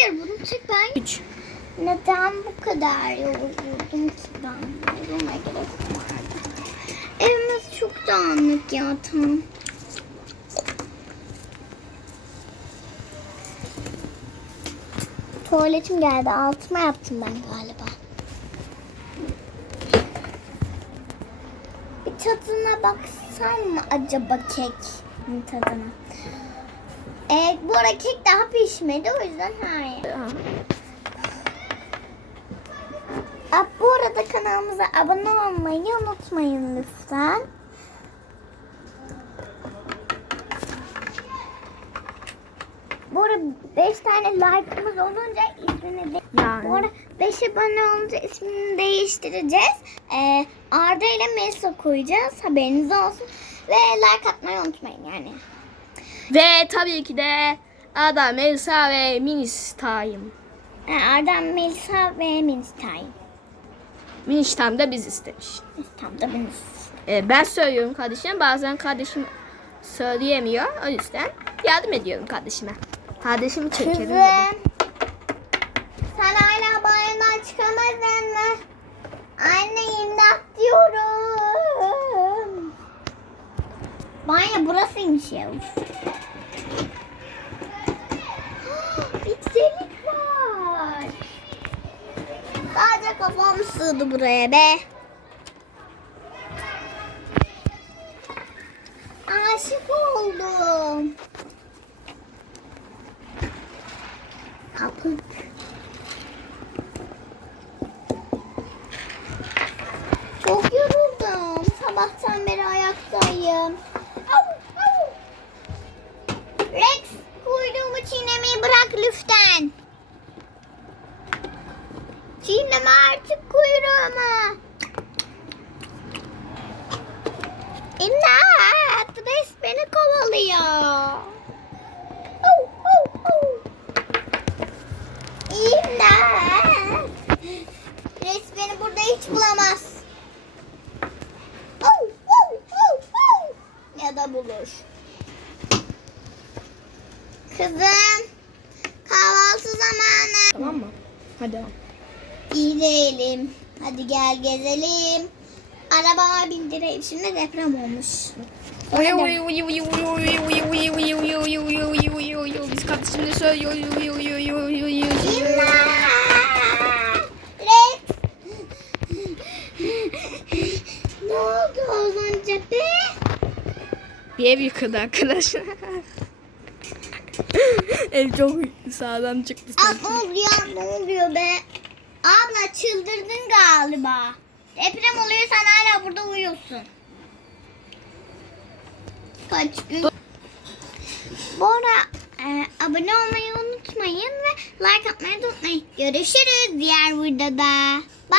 Hayır bunu çek ben. 3. Neden bu kadar yoruldum ki ben? Yorulmaya gerek vardı. Evimiz çok dağınık ya tam. Tuvaletim geldi. Altıma yaptım ben galiba. Bir tadına baksam mı acaba kekin tadına? Evet, bu arada kek daha pişmedi o yüzden hayır. Aa, Bu arada kanalımıza abone olmayı unutmayın lütfen. Bu arada 5 tane like'ımız olunca ismini de... Yani. Bu arada 5 abone olunca ismini değiştireceğiz. Ee, Arda ile Melisa koyacağız. Haberiniz olsun. Ve like atmayı unutmayın yani. Ve tabii ki de Ada, Melisa ve Minis Time. Ee, Arda, Melisa ve Melis Time. Minis Time da biz istemiş. Tam da Melis. Ee, ben söylüyorum kardeşime. Bazen kardeşim söyleyemiyor. O yüzden yardım ediyorum kardeşime. Kardeşimi çekerim Kızım. dedim. Sen hala banyodan çıkamadın mı? Anne imdat diyorum. Banyo burasıymış ya. Bir delik var. Sadece kafam sığdı buraya be. Aşık oldum. Kapı. Çok yoruldum. Sabahtan beri ayaktayım. İmdat! Rex beni kovalıyor. Au, au. İmdat! Rex beni burada hiç bulamaz. Ya da bulur. Kızım, kahvaltı zamanı. Tamam mı? Hadi. İyi değilim. Hadi gel gezelim. Arabama bindireyim. Şimdi deprem olmuş. Uyu uyu uyu uyu uyu uyu uyu uyu uyu uyu uyu uyu uyu uyu uyu Biz kardeşimle söylüyor uyu uyu uyu uyu uyu İmdat! Rex! ne oldu az önce be? Bir ev yıkıldı arkadaşlar. Ev çok sağlam çıktı. Aa, ne oluyor? Ne oluyor be? Abla çıldırdın galiba. Deprem oluyor sen hala burada uyuyorsun. Kaç gün? Bu ara e, abone olmayı unutmayın ve like atmayı unutmayın. Görüşürüz diğer videoda. Bye.